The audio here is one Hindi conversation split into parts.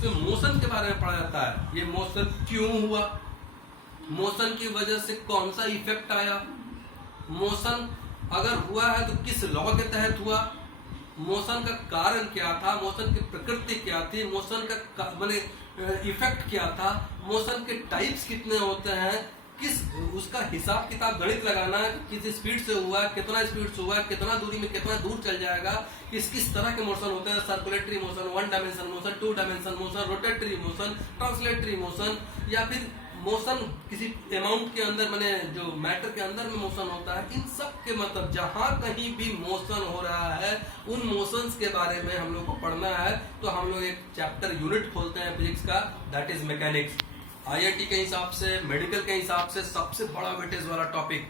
इसमें मोशन के बारे में पढ़ा जाता है। ये मोशन क्यों हुआ, मोशन की वजह से कौन सा इफेक्ट आया, मोशन अगर हुआ है तो किस लॉ के तहत हुआ, मोशन का कारण क्या था, मोशन की प्रकृति क्या थी, मोशन का माने इफेक्ट क्या था, मोशन के टाइप्स कितने होते हैं, किस उसका हिसाब किताब गणित लगाना है, किस स्पीड से हुआ, कितना स्पीड से हुआ, कितना दूरी में कितना दूर चल जाएगा, किस तरह के मोशन होते हैं, circulatory motion, one dimension motion, two dimension motion, rotatory motion, translatory motion, या फिर मोशन किसी अमाउंट के अंदर माने जो मैटर के अंदर में मोशन होता है। इन सब के मतलब जहां कहीं भी मोशन हो रहा है उन मोशंस के बारे में हम लोग को पढ़ना है। तो हम लोग एक चैप्टर यूनिट खोलते हैं फिजिक्स का, दैट इज मैकेनिक्स। आईआईटी के हिसाब से, मेडिकल के हिसाब से सबसे बड़ा वेटेज वाला टॉपिक।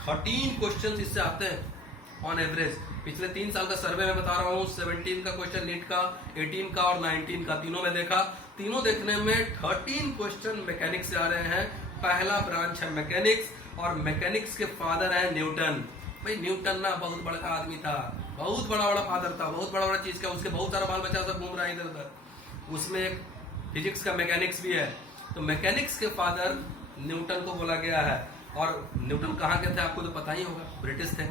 13 क्वेश्चन इससे आते हैं ऑन एवरेज। पिछले 3 साल का सर्वे में बता रहा हूँ, 17 का क्वेश्चन नीट का, 18 का और 19 का, तीनों में देखा। तीनों देखने में 13 क्वेश्चन मैकेनिक्स से आ रहे हैं। पहला ब्रांच है मैकेनिक्स और मैकेनिक्स के फादर है न्यूटन। भाई न्यूटन ना बहुत बड़ा आदमी था, बहुत बड़ा फादर था, बहुत बड़ा चीज का, उसके बहुत सारा बाल बच्चा सब घूम रहा है इधर उधर। उसमें एक फिजिक्स का मैकेनिक्स भी है। तो मैकेनिक्स के फादर न्यूटन को बोला गया है। और न्यूटन कहाँ के थे आपको तो पता ही होगा, ब्रिटिश थे।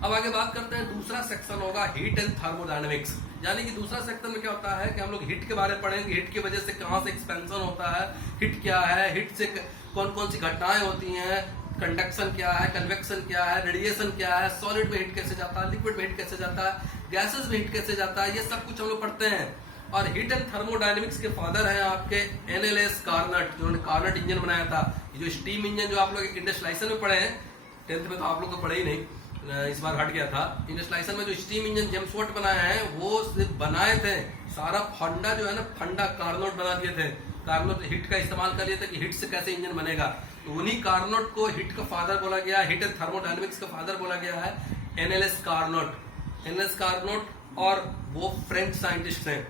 अब आगे बात करते हैं, दूसरा सेक्शन होगा हीट एंड थर्मोडायनेमिक्स। यानी कि दूसरा सेक्शन में क्या होता है कि हम लोग हीट के बारे में पढ़ेंगे, हीट की वजह से कहाँ से एक्सपेंशन होता है, हीट क्या है, हीट से कौन कौन सी घटनाएं होती हैं, कंडक्शन क्या है, कन्वेक्शन क्या है, रेडिएशन क्या है, सॉलिड में हीट कैसे जाता है, लिक्विड में हीट कैसे जाता है, गैसेस में हीट कैसे जाता है, ये सब कुछ हम लोग पढ़ते हैं। और हीट एंड थर्मोडायनेमिक्स के फादर हैं आपके एनएलएस कार्नट, जिन्होंने कार्नट इंजन बनाया था। ये जो स्टीम इंजन जो आप लोग इंडस्ट्रियलाइजेशन में पढ़े हैं, 10th में तो आप लोग तो पढ़े ही नहीं, इस बार हट गया था। इंडस्ट्रियलाइजेशन में जो स्टीम इंजन जेम्स वाट बनाया है वो सिर्फ बनाए थे, सारा फंडा जो है ना, फंडा कार्नोट बना दिए थे। कार्नोट हीट का इस्तेमाल कर लिए थे कि हीट से कैसे इंजन बनेगा। तो उन्हीं कार्नोट को हीट का फादर बोला गया, हीट एंड थर्मोडायनेमिक्स का फादर बोला गया है एनएलएस कार्नोट। एनएलएस कार्नोट और वो फ्रेंच साइंटिस्ट हैं।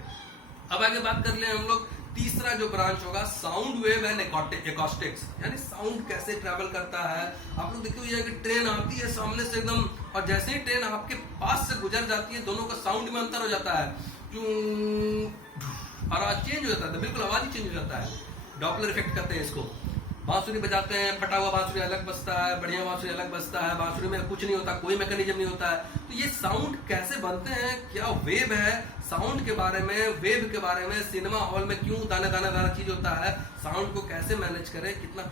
अब आगे बात कर ले हम लोग, तीसरा जो ब्रांच होगा साउंड वेव एंड एकॉस्टिक्स, यानी साउंड कैसे ट्रैवल करता है। आप लोग देखिए ये कि ट्रेन आती है सामने से एकदम, और जैसे ही ट्रेन आपके पास से गुजर जाती है दोनों का साउंड में अंतर हो जाता है, और चेंज हो जाता है, बिल्कुल आवाज ही चेंज हो जाता है। डॉपलर इफेक्ट कहते हैं इसको। बांसुरी बजाते हैं, फटा हुआ बांसुरी अलग बजता है, बढ़िया बांसुरी अलग बजता है, बांसुरी में कुछ नहीं होता, कोई मैकेनिज्म नहीं होता है। तो ये साउंड कैसे बनते हैं, क्या वेव है, साउंड के बारे में, वेव के बारे में, सिनेमा हॉल में क्यों दाने दाने दाना चीज होता है, साउंड को कैसे मैनेज करें, कितना